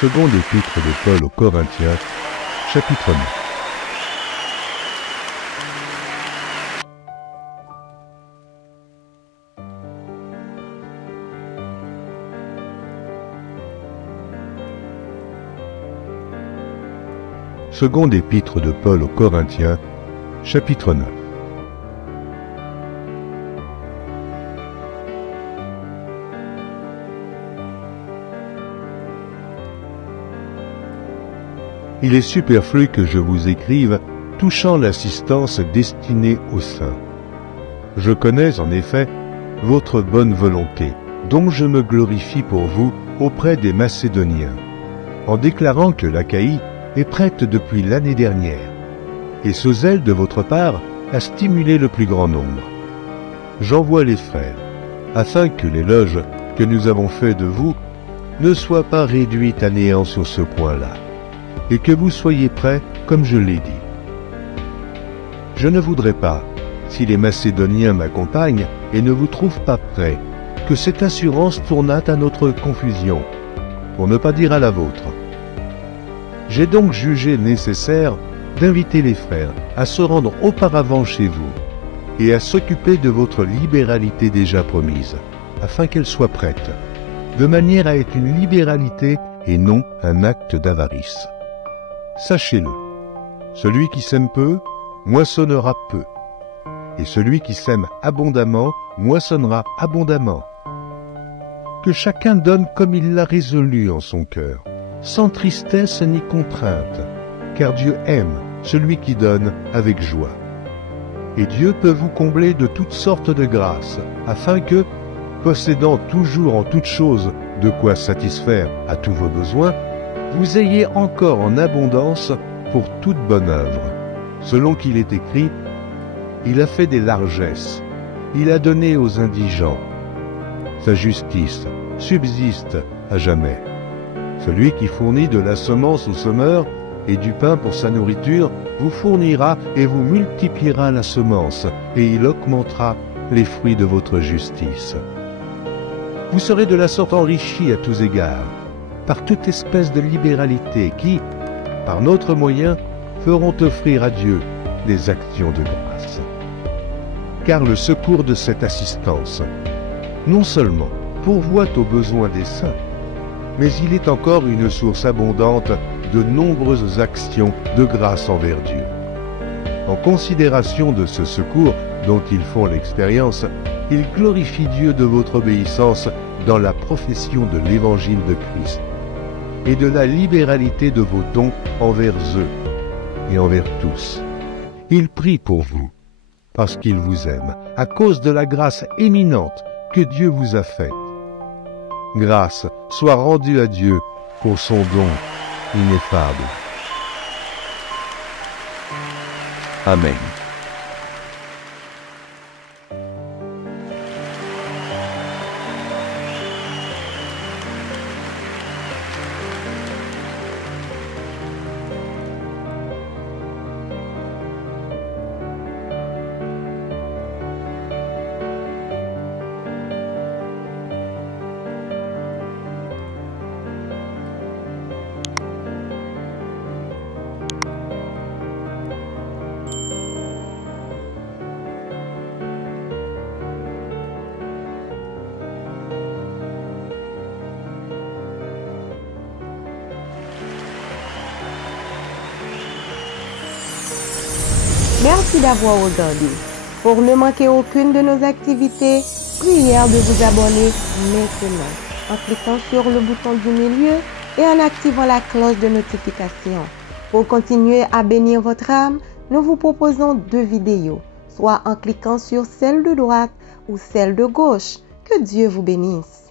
Seconde épître de Paul aux Corinthiens, chapitre 9. Seconde épître de Paul aux Corinthiens, chapitre 9. Il est superflu que je vous écrive touchant l'assistance destinée aux saints. Je connais en effet votre bonne volonté, dont je me glorifie pour vous auprès des Macédoniens, en déclarant que l'Achaïe est prête depuis l'année dernière, et ce zèle de votre part a stimulé le plus grand nombre. J'envoie les frères, afin que l'éloge que nous avons fait de vous ne soit pas réduit à néant sur ce point-là, et que vous soyez prêts comme je l'ai dit. Je ne voudrais pas, si les Macédoniens m'accompagnent et ne vous trouvent pas prêts, que cette assurance tournât à notre confusion, pour ne pas dire à la vôtre. J'ai donc jugé nécessaire d'inviter les frères à se rendre auparavant chez vous et à s'occuper de votre libéralité déjà promise, afin qu'elle soit prête, de manière à être une libéralité et non un acte d'avarice. Sachez-le, celui qui sème peu, moissonnera peu, et celui qui sème abondamment, moissonnera abondamment. Que chacun donne comme il l'a résolu en son cœur, sans tristesse ni contrainte, car Dieu aime celui qui donne avec joie. Et Dieu peut vous combler de toutes sortes de grâces, afin que, possédant toujours en toutes choses de quoi satisfaire à tous vos besoins, vous ayez encore en abondance pour toute bonne œuvre. Selon qu'il est écrit, il a fait des largesses, il a donné aux indigents. Sa justice subsiste à jamais. Celui qui fournit de la semence au semeur et du pain pour sa nourriture vous fournira et vous multipliera la semence, et il augmentera les fruits de votre justice. Vous serez de la sorte enrichis à tous égards, par toute espèce de libéralité qui, par notre moyen, feront offrir à Dieu des actions de grâce. Car le secours de cette assistance, non seulement pourvoit aux besoins des saints, mais il est encore une source abondante de nombreuses actions de grâce envers Dieu. En considération de ce secours dont ils font l'expérience, ils glorifient Dieu de votre obéissance dans la profession de l'évangile de Christ et de la libéralité de vos dons envers eux et envers tous. Ils prient pour vous, parce qu'ils vous aiment, à cause de la grâce éminente que Dieu vous a faite. Grâce soit rendue à Dieu pour son don ineffable. Amen. Merci d'avoir regardé. Pour ne manquer aucune de nos activités, prière de vous abonner maintenant en cliquant sur le bouton du milieu et en activant la cloche de notification. Pour continuer à bénir votre âme, nous vous proposons 2 vidéos, soit en cliquant sur celle de droite ou celle de gauche. Que Dieu vous bénisse.